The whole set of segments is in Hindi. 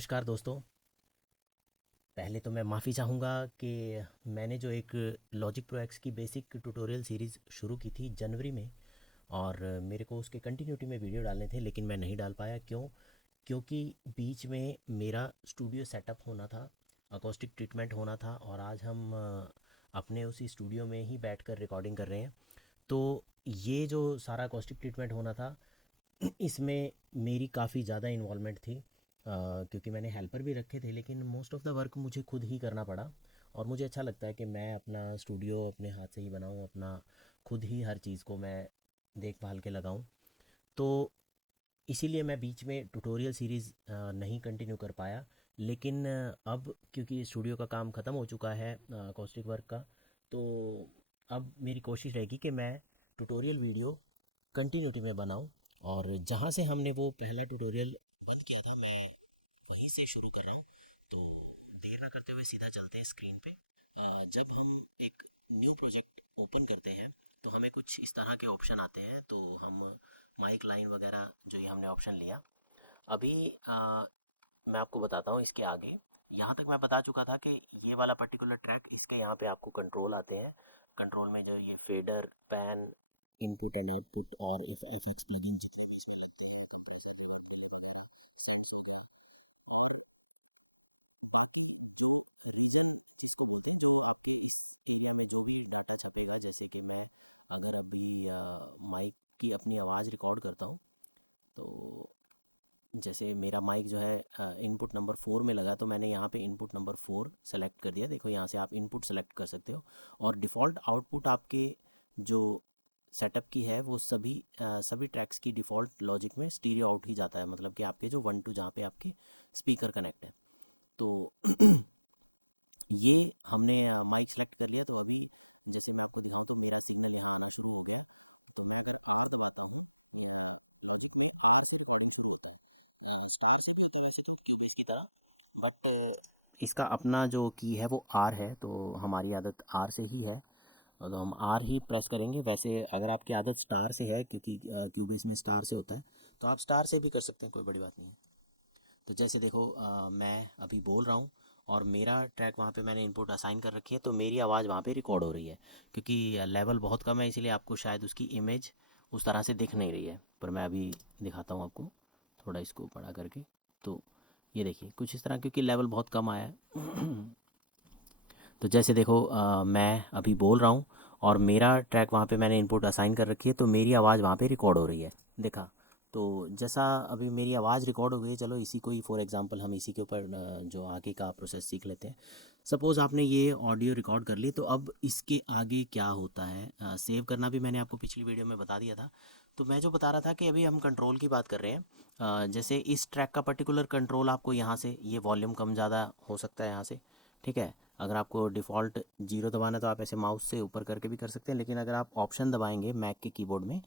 नमस्कार दोस्तों। पहले तो मैं माफ़ी चाहूँगा कि मैंने जो एक लॉजिक प्रो एक्स की बेसिक ट्यूटोरियल सीरीज़ शुरू की थी जनवरी में, और मेरे को उसके कंटिन्यूटी में वीडियो डालने थे लेकिन मैं नहीं डाल पाया। क्यों? क्योंकि बीच में मेरा स्टूडियो सेटअप होना था, अकॉस्टिक ट्रीटमेंट होना था, और आज हम अपने उसी स्टूडियो में ही बैठकर रिकॉर्डिंग कर रहे हैं। तो ये जो सारा अकॉस्टिक ट्रीटमेंट होना था, इसमें मेरी काफ़ी ज़्यादा इन्वॉल्वमेंट थी, क्योंकि मैंने हेल्पर भी रखे थे लेकिन मोस्ट ऑफ़ द वर्क मुझे खुद ही करना पड़ा। और मुझे अच्छा लगता है कि मैं अपना स्टूडियो अपने हाथ से ही बनाऊँ, अपना खुद ही हर चीज़ को मैं देखभाल के लगाऊँ। तो इसीलिए मैं बीच में ट्यूटोरियल सीरीज़ नहीं कंटिन्यू कर पाया। लेकिन अब क्योंकि स्टूडियो का काम ख़त्म हो चुका है, कॉस्टिक वर्क का, तो अब मेरी कोशिश रहेगी कि मैं ट्यूटोरियल वीडियो कंटिन्यूटी में बनाऊं। और जहाँ से हमने वो पहला ट्यूटोरियल बंद किया था, मैं वहीं से शुरू कर रहा हूँ। तो देर ना करते हुए सीधा चलते हैं स्क्रीन पे। जब हम एक न्यू प्रोजेक्ट ओपन करते हैं तो हमें कुछ इस तरह के ऑप्शन आते हैं। तो हम माइक लाइन वगैरह जो ये हमने ऑप्शन लिया, अभी मैं आपको बताता हूँ इसके आगे। यहाँ तक मैं बता चुका था कि ये वाला पर्टिकुलर ट्रैक, इसके यहाँ पे आपको कंट्रोल आते हैं। कंट्रोल में जो ये fader, pan, input and output और इफ एफएक्स प्लगइन। इसकी तरह, बट इसका अपना जो की है वो आर है, तो हमारी आदत आर से ही है। तो हम आर ही प्रेस करेंगे। वैसे अगर आपकी आदत स्टार से है, क्योंकि क्यूबेस में स्टार से होता है, तो आप स्टार से भी कर सकते हैं, कोई बड़ी बात नहीं है। तो जैसे देखो, मैं अभी बोल रहा हूँ और मेरा ट्रैक वहाँ पे मैंने इनपुट असाइन कर रखी है, तो मेरी आवाज़ वहाँ पे रिकॉर्ड हो रही है। क्योंकि लेवल बहुत कम है, इसीलिए आपको शायद उसकी इमेज उस तरह से दिख नहीं रही है, पर मैं अभी दिखाता हूँ आपको थोड़ा इसको बड़ा करके। तो ये देखिए कुछ इस तरह, क्योंकि लेवल बहुत कम आया है। तो जैसे देखो, मैं अभी बोल रहा हूँ और मेरा ट्रैक वहाँ पे मैंने इनपुट असाइन कर रखी है, तो मेरी आवाज़ वहाँ पे रिकॉर्ड हो रही है। देखा? तो जैसा अभी मेरी आवाज़ रिकॉर्ड हो गई है, चलो इसी को ही फॉर एग्जांपल हम इसी के ऊपर जो आगे का प्रोसेस सीख लेते हैं। सपोज़ आपने ये ऑडियो रिकॉर्ड कर ली, तो अब इसके आगे क्या होता है, सेव करना भी मैंने आपको पिछली वीडियो में बता दिया था। तो मैं जो बता रहा था कि अभी हम कंट्रोल की बात कर रहे हैं। जैसे इस ट्रैक का पर्टिकुलर कंट्रोल आपको यहाँ से, ये वॉल्यूम कम ज़्यादा हो सकता है यहाँ से। ठीक है? अगर आपको डिफ़ॉल्ट जीरो दबाना है तो आप ऐसे माउस से ऊपर करके भी कर सकते हैं, लेकिन अगर आप ऑप्शन दबाएंगे मैक के कीबोर्ड में,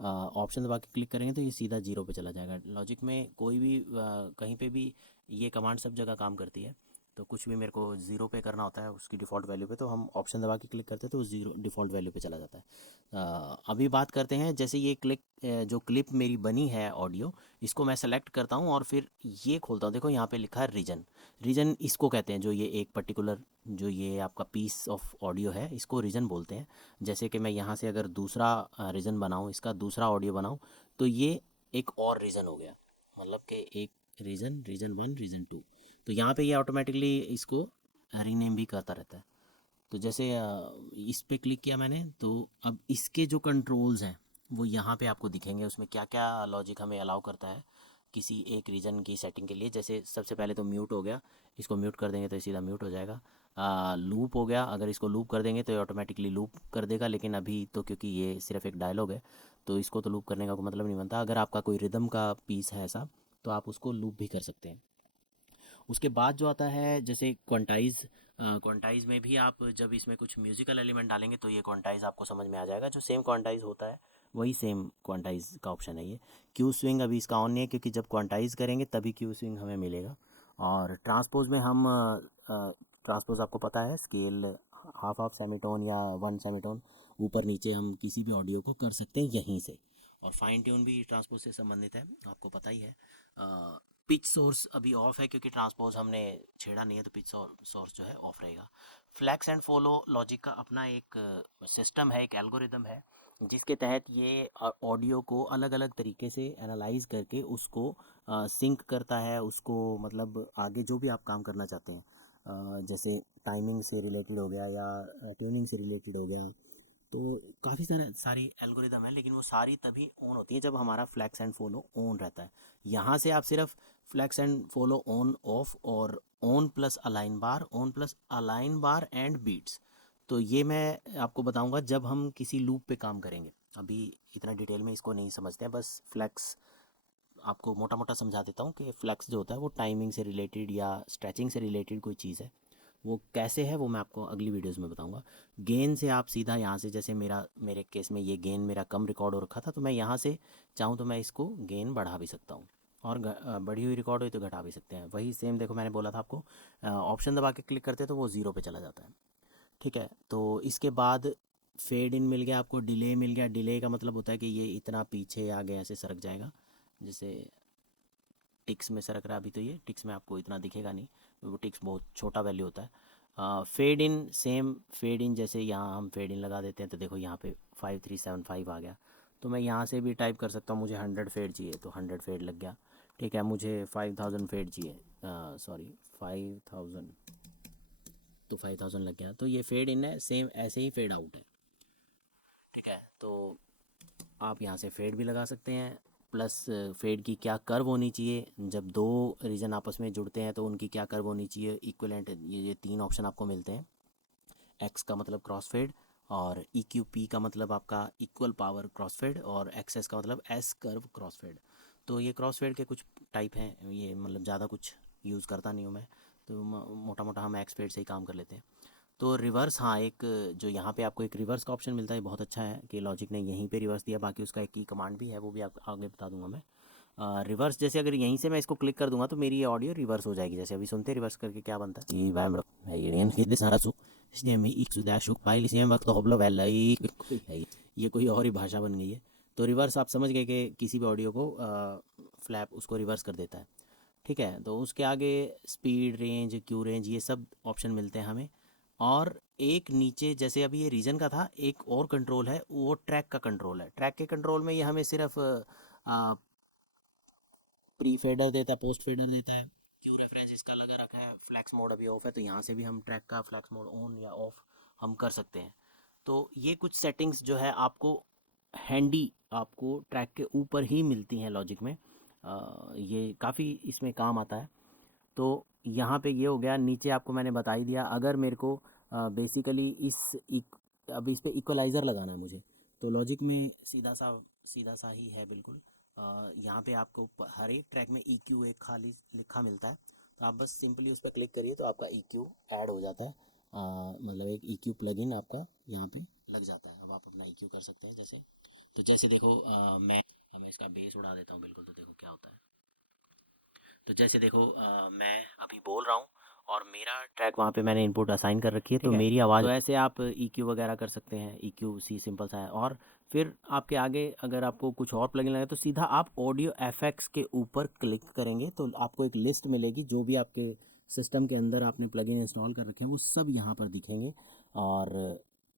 ऑप्शन दबा के क्लिक करेंगे, तो ये सीधा जीरो पे चला जाएगा। लॉजिक में कोई भी कहीं पे भी ये कमांड सब जगह काम करती है। तो कुछ भी मेरे को ज़ीरो पे करना होता है उसकी डिफ़ॉल्ट वैल्यू पे, तो हम ऑप्शन दबा के क्लिक करते हैं तो ज़ीरो डिफ़ॉल्ट वैल्यू पे चला जाता है। अभी बात करते हैं, जैसे ये जो क्लिप मेरी बनी है ऑडियो, इसको मैं सेलेक्ट करता हूँ और फिर ये खोलता हूँ। देखो यहाँ पे लिखा है रीजन। रीजन इसको कहते हैं, जो ये एक पर्टिकुलर जो ये आपका पीस ऑफ ऑडियो है, इसको रीजन बोलते हैं। जैसे कि मैं यहाँ से अगर दूसरा रीजन बनाऊँ, इसका दूसरा ऑडियो बनाऊँ, तो ये एक और रीजन हो गया। मतलब कि एक region, region one, region two. तो यहाँ पे ये ऑटोमेटिकली इसको रीनेम भी करता रहता है। तो जैसे इस पे क्लिक किया मैंने, तो अब इसके जो कंट्रोल्स हैं वो यहाँ पे आपको दिखेंगे, उसमें क्या क्या लॉजिक हमें अलाउ करता है किसी एक रीजन की सेटिंग के लिए। जैसे सबसे पहले तो म्यूट हो गया, इसको म्यूट कर देंगे तो ये सीधा म्यूट हो जाएगा। लूप हो गया, अगर इसको लूप कर देंगे तो ये ऑटोमेटिकली लूप कर देगा, लेकिन अभी तो क्योंकि ये सिर्फ एक डायलॉग है, तो इसको तो लूप करने का कोई मतलब नहीं बनता। अगर आपका कोई रिदम का पीस है ऐसा, तो आप उसको लूप भी कर सकते हैं। उसके बाद जो आता है जैसे क्वांटाइज। क्वांटाइज में भी आप जब इसमें कुछ म्यूजिकल एलिमेंट डालेंगे तो ये क्वांटाइज आपको समझ में आ जाएगा। जो सेम क्वांटाइज होता है वही सेम क्वांटाइज का ऑप्शन है ये। क्यू स्विंग अभी इसका ऑन नहीं है, क्योंकि जब क्वांटाइज करेंगे तभी क्यू स्विंग हमें मिलेगा। और ट्रांसपोज में हम ट्रांसपोज आपको पता है, स्केल हाफ हाफ सेमीटोन या वन सेमीटोन, ऊपर नीचे हम किसी भी ऑडियो को कर सकते हैं यहीं से। और फाइन ट्यून भी ट्रांसपोज से संबंधित है, आपको पता ही है। पिच सोर्स अभी ऑफ है क्योंकि ट्रांसपोज हमने छेड़ा नहीं है, तो पिच सोर्स जो है ऑफ रहेगा। फ्लैक्स एंड फॉलो लॉजिक का अपना एक सिस्टम है, एक एल्गोरिदम है, जिसके तहत ये ऑडियो को अलग अलग तरीके से एनालाइज करके उसको सिंक करता है, उसको मतलब आगे जो भी आप काम करना चाहते हैं, जैसे टाइमिंग से रिलेटेड हो गया या ट्यूनिंग से रिलेटेड हो गया, तो काफ़ी सारी एल्गोरिदम है, लेकिन वो सारी तभी ऑन होती है जब हमारा फ्लैक्स एंड फॉलो ऑन रहता है। यहाँ से आप सिर्फ flex and follow on off और on plus align bar, on plus align bar and beats, तो ये मैं आपको बताऊंगा जब हम किसी लूप पे काम करेंगे। अभी इतना डिटेल में इसको नहीं समझते हैं, बस फ्लैक्स आपको मोटा मोटा समझा देता हूँ कि फ्लैक्स जो होता है वो टाइमिंग से रिलेटेड या स्ट्रेचिंग से रिलेटेड कोई चीज़ है। वो कैसे है वो मैं आपको अगली वीडियोस में बताऊंगा। गेन से आप सीधा यहाँ से, जैसे मेरे केस में ये गेन मेरा कम रिकॉर्ड हो रखा था, तो मैं यहाँ से चाहूँ तो मैं इसको गेन बढ़ा भी सकता हूँ, और बढ़ी हुई रिकॉर्ड हुई तो घटा भी सकते हैं। वही सेम देखो, मैंने बोला था आपको, ऑप्शन दबा के क्लिक करते तो वो ज़ीरो पे चला जाता है। ठीक है, तो इसके बाद फेड इन मिल गया आपको, डिले मिल गया। डिले का मतलब होता है कि ये इतना पीछे आगे ऐसे सरक जाएगा, जैसे टिक्स में सरक रहा है। अभी तो ये टिक्स में आपको इतना दिखेगा नहीं, वो टिक्स बहुत छोटा वैल्यू होता है। Fade in, same fade in, जैसे यहाँ हम फेड इन लगा देते हैं तो देखो यहाँ पे 5375 आ गया। तो मैं यहाँ से भी टाइप कर सकता हूँ, मुझे 100 फेड चाहिए तो 100 फेड लग गया। ठीक है, मुझे 5000 फेड चाहिए, सॉरी 5000, तो 5000 लग गया। तो ये फेड इन है, सेम ऐसे ही फेड आउट है। ठीक है, तो आप यहाँ से फेड भी लगा सकते हैं। प्लस फेड की क्या कर्व होनी चाहिए, जब दो रीजन आपस में जुड़ते हैं तो उनकी क्या कर्व होनी चाहिए, इक्विवेलेंट, ये तीन ऑप्शन आपको मिलते हैं। एक्स का मतलब क्रॉस फेड, और ई क्यू पी का मतलब आपका इक्वल पावर क्रॉस फेड, और एक्स एस का मतलब एस कर्व क्रॉस फेड। तो ये क्रॉस फेड के कुछ टाइप हैं, ये मतलब ज़्यादा कुछ यूज़ करता नहीं हूँ मैं, तो मोटा मोटा हम एक्स फेड से ही काम कर लेते हैं। तो रिवर्स, हाँ, एक जो यहाँ पे आपको एक रिवर्स का ऑप्शन मिलता है, बहुत अच्छा है कि लॉजिक ने यहीं पे रिवर्स दिया। बाकी उसका एक की कमांड भी है, वो भी आप आगे बता दूंगा मैं। रिवर्स, जैसे अगर यहीं से मैं इसको क्लिक कर दूंगा तो मेरी ये ऑडियो रिवर्स हो जाएगी। जैसे अभी सुनते हैं रिवर्स करके क्या बनता है। ये कोई और ही भाषा बन गई है। तो रिवर्स आप समझ गए कि किसी भी ऑडियो को फ्लैप उसको रिवर्स कर देता है। ठीक है, तो उसके आगे स्पीड, रेंज, क्यू रेंज, ये सब ऑप्शन मिलते हैं हमें। और एक नीचे, जैसे अभी ये रीजन का था, एक और कंट्रोल है, वो ट्रैक का कंट्रोल है। ट्रैक के कंट्रोल में ये हमें सिर्फ प्री फेडर देता है, पोस्ट फेडर देता है। क्यू रेफरेंस इसका लगा रखा है, फ्लैक्स मोड अभी ऑफ है, तो यहाँ से भी हम ट्रैक का फ्लैक्स मोड ऑन या ऑफ हम कर सकते हैं। तो ये कुछ सेटिंग्स जो है आपको हैंडी, आपको ट्रैक के ऊपर ही मिलती हैं लॉजिक में। ये काफ़ी इसमें काम आता है। तो यहाँ पे ये हो गया। नीचे आपको मैंने बता ही दिया, अगर मेरे को बेसिकली अब इस पे इक्वलाइज़र लगाना है मुझे, तो लॉजिक में सीधा सा ही है बिल्कुल। यहाँ पे आपको हर एक ट्रैक में EQ एक खाली लिखा मिलता है, तो आप बस सिंपली उस पर क्लिक करिए तो आपका EQ ऐड हो जाता है। मतलब एक EQ प्लगइन आपका यहाँ पे लग जाता है। अब आप अपना EQ कर सकते हैं जैसे, तो जैसे देखो, मैं इसका बेस उड़ा देता हूँ बिल्कुल, तो देखो क्या होता है। तो जैसे देखो, मैं अभी बोल रहा हूँ और मेरा ट्रैक वहाँ पे मैंने इनपुट असाइन कर रखी है, तो मेरी आवाज़, तो ऐसे आप EQ वगैरह कर सकते हैं। EQ सी सिंपल सा है। और फिर आपके आगे अगर आपको कुछ और प्लगइन लगे तो सीधा आप ऑडियो एफएक्स के ऊपर क्लिक करेंगे तो आपको एक लिस्ट मिलेगी, जो भी आपके सिस्टम के अंदर आपने प्लगइन इंस्टॉल कर रखे हैं वो सब यहाँ पर दिखेंगे। और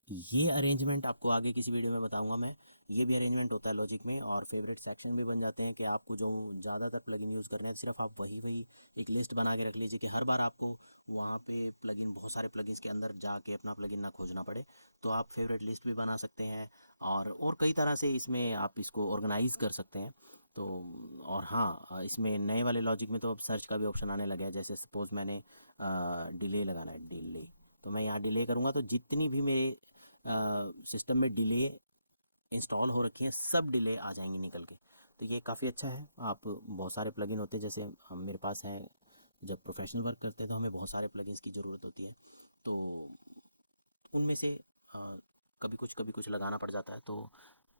ये अरेंजमेंट आपको आगे किसी वीडियो में बताऊंगा मैं। ये भी अरेंजमेंट होता है लॉजिक में, और फेवरेट सेक्शन भी बन जाते हैं कि आपको जो ज़्यादातर प्लगइन यूज़ करने हैं, सिर्फ आप वही वही एक लिस्ट बना के रख लीजिए कि हर बार आपको वहाँ पे प्लगइन, बहुत सारे प्लगइन्स के अंदर जाके अपना प्लगइन ना खोजना पड़े। तो आप फेवरेट लिस्ट भी बना सकते हैं, और कई तरह से इसमें आप इसको ऑर्गेनाइज कर सकते हैं। तो और हाँ, इसमें नए वाले लॉजिक में तो अब सर्च का भी ऑप्शन आने लगा है। जैसे सपोज़ मैंने डिले लगाना है, डिले, तो मैं यहाँ डिले करूँगा तो जितनी भी मेरे सिस्टम में डिले इंस्टॉल हो रखी हैं सब डिले आ जाएंगी निकल के। तो ये काफ़ी अच्छा है। आप बहुत सारे प्लगइन होते हैं, जैसे हम मेरे पास है, जब प्रोफेशनल वर्क करते हैं तो हमें बहुत सारे प्लगइन्स की ज़रूरत होती है, तो उनमें से अ, कभी कुछ लगाना पड़ जाता है। तो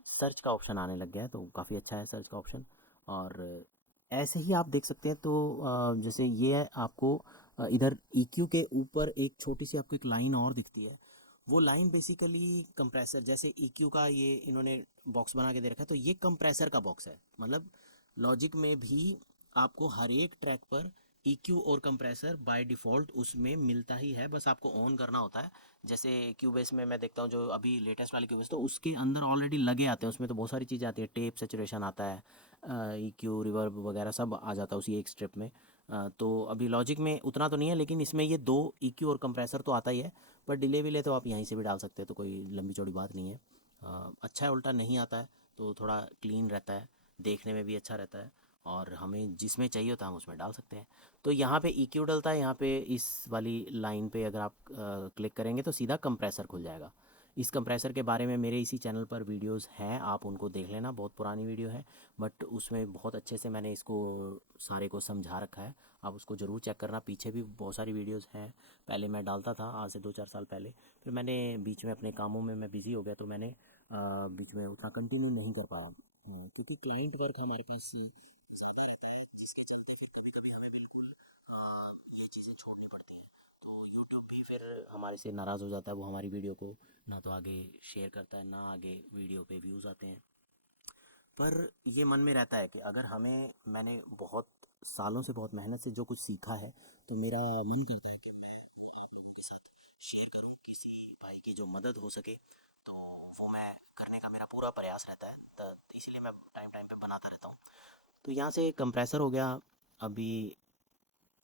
सर्च का ऑप्शन आने लग गया है, तो काफ़ी अच्छा है सर्च का ऑप्शन। और ऐसे ही आप देख सकते हैं। तो जैसे ये है आपको, इधर EQ के ऊपर एक छोटी सी आपको एक लाइन और दिखती है। वो लाइन बेसिकली कंप्रेसर, जैसे EQ का ये इन्होंने बॉक्स बना के दे रखा है, तो ये कंप्रेसर का बॉक्स है। मतलब लॉजिक में भी आपको हर एक ट्रैक पर EQ और कंप्रेसर बाय डिफ़ॉल्ट उसमें मिलता ही है, बस आपको ऑन करना होता है। जैसे क्यूबेस में मैं देखता हूँ जो अभी लेटेस्ट वाले क्यूबेस, तो उसके अंदर ऑलरेडी लगे आते हैं, उसमें तो बहुत सारी चीज़ें आती है, टेप सेचुरेशन आता है, EQ रिवर्ब वगैरह सब आ जाता है उसी एक स्ट्रिप में। तो अभी लॉजिक में उतना तो नहीं है, लेकिन इसमें ये दो EQ और कंप्रेसर तो आता ही है। पर डिले विले तो आप यहीं से भी डाल सकते हैं, तो कोई लंबी चौड़ी बात नहीं है। अच्छा है, उल्टा नहीं आता है तो थोड़ा क्लीन रहता है, देखने में भी अच्छा रहता है, और हमें जिसमें चाहिए होता है हम उसमें डाल सकते हैं। तो यहाँ पे EQ डलता है, यहाँ पे इस वाली लाइन पे अगर आप क्लिक करेंगे तो सीधा कंप्रेसर खुल जाएगा। इस कंप्रेसर के बारे में मेरे इसी चैनल पर वीडियोस हैं, आप उनको देख लेना, बहुत पुरानी वीडियो है, बट उसमें बहुत अच्छे से मैंने इसको सारे को समझा रखा है। आप उसको ज़रूर चेक करना, पीछे भी बहुत सारी वीडियोस हैं। पहले मैं डालता था, आज से 2-4 साल पहले, फिर मैंने बीच में अपने कामों में मैं बिज़ी हो गया, तो मैंने बीच में उतना कंटिन्यू नहीं कर पाया, क्योंकि क्लाइंट वर्क हमारे पास ज़्यादा रहता है, जिसके चलते फिर कभी कभी हमें बिल्कुल ये चीज़ें छोड़नी पड़ती हैं। तो यूट्यूब भी फिर हमारे से नाराज़ हो जाता है, वो हमारी वीडियो को ना तो आगे शेयर करता है, ना आगे वीडियो पे व्यूज़ आते हैं। पर ये मन में रहता है कि अगर हमें, मैंने बहुत सालों से बहुत मेहनत से जो कुछ सीखा है, तो मेरा मन करता है कि मैं वो आप लोगों के साथ शेयर करूं, किसी भाई की जो मदद हो सके तो वो मैं करने का मेरा पूरा प्रयास रहता है। तो इसीलिए मैं टाइम टाइम पे बनाता रहता हूँ। तो यहाँ से कंप्रेसर हो गया। अभी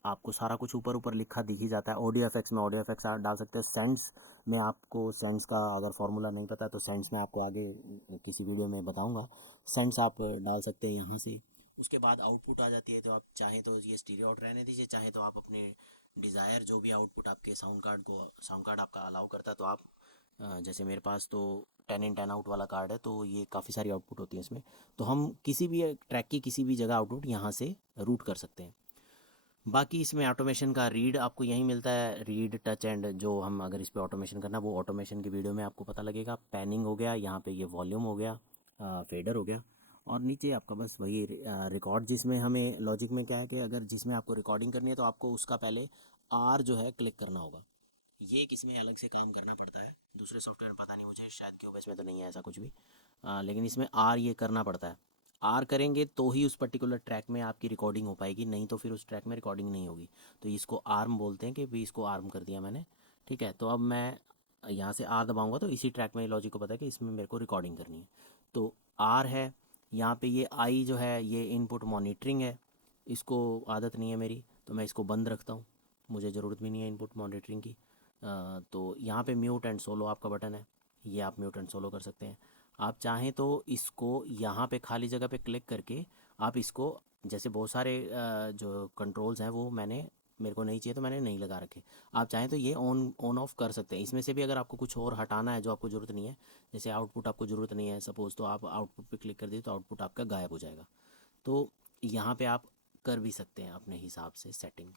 आपको सारा कुछ ऊपर ऊपर लिखा दिख ही जाता है। ऑडियो एफेक्ट्स में ऑडियो एफेक्ट्स आप डाल सकते हैं। सेंट्स में आपको सेंट्स का अगर फार्मूला नहीं पता है तो सेंट्स में आपको आगे किसी वीडियो में बताऊंगा। सेंट्स आप डाल सकते हैं यहाँ से। उसके बाद आउटपुट आ जाती है, तो आप चाहें तो ये स्टीरियो आउट रहने दीजिए, चाहें तो आप अपने डिज़ायर जो भी आउटपुट आपके साउंड कार्ड आपका अलाउ करता है तो आप जैसे मेरे पास तो 10 in 10 आउट वाला कार्ड है, तो ये काफ़ी सारी आउटपुट होती है इसमें, तो हम किसी भी ट्रैक की किसी भी जगह आउटपुट यहाँ से रूट कर सकते हैं। बाकी इसमें ऑटोमेशन का रीड आपको यहीं मिलता है, रीड टच एंड, जो हम अगर इस पे ऑटोमेशन करना, वो ऑटोमेशन की वीडियो में आपको पता लगेगा। पैनिंग हो गया, यहाँ पे ये वॉल्यूम हो गया, फेडर हो गया, और नीचे आपका बस वही रिकॉर्ड, जिसमें हमें लॉजिक में क्या है कि अगर जिसमें आपको रिकॉर्डिंग करनी है तो आपको उसका पहले आर जो है क्लिक करना होगा। ये किसमें अलग से काम करना पड़ता है, दूसरे सॉफ्टवेयर में पता नहीं मुझे, शायद क्यूबेस में तो नहीं है ऐसा कुछ भी, लेकिन इसमें आर ये करना पड़ता है। आर करेंगे तो ही उस पर्टिकुलर ट्रैक में आपकी रिकॉर्डिंग हो पाएगी, नहीं तो फिर उस ट्रैक में रिकॉर्डिंग नहीं होगी। तो इसको आर्म बोलते हैं कि भी इसको आर्म कर दिया मैंने। ठीक है, तो अब मैं यहाँ से आर दबाऊंगा तो इसी ट्रैक में लॉजिक को पता है कि इसमें मेरे को रिकॉर्डिंग करनी है, तो आर है। यहाँ पे ये आई जो है ये इनपुट मॉनिटरिंग है, इसको आदत नहीं है मेरी, तो मैं इसको बंद रखता हूँ, मुझे ज़रूरत भी नहीं है इनपुट मॉनिटरिंग की। तो यहाँ पे म्यूट एंड सोलो आपका बटन है, ये आप म्यूट एंड सोलो कर सकते हैं। आप चाहें तो इसको यहाँ पे खाली जगह पे क्लिक करके आप इसको, जैसे बहुत सारे जो कंट्रोल्स हैं वो मैंने, मेरे को नहीं चाहिए तो मैंने नहीं लगा रखे। आप चाहें तो ये ऑन ऑन ऑफ कर सकते हैं। इसमें से भी अगर आपको कुछ और हटाना है जो आपको ज़रूरत नहीं है, जैसे आउटपुट आपको ज़रूरत नहीं है सपोज़, तो आप आउटपुट पे क्लिक कर दिए तो आउटपुट आपका गायब हो जाएगा। तो यहाँ पे आप कर भी सकते हैं अपने हिसाब से सेटिंग।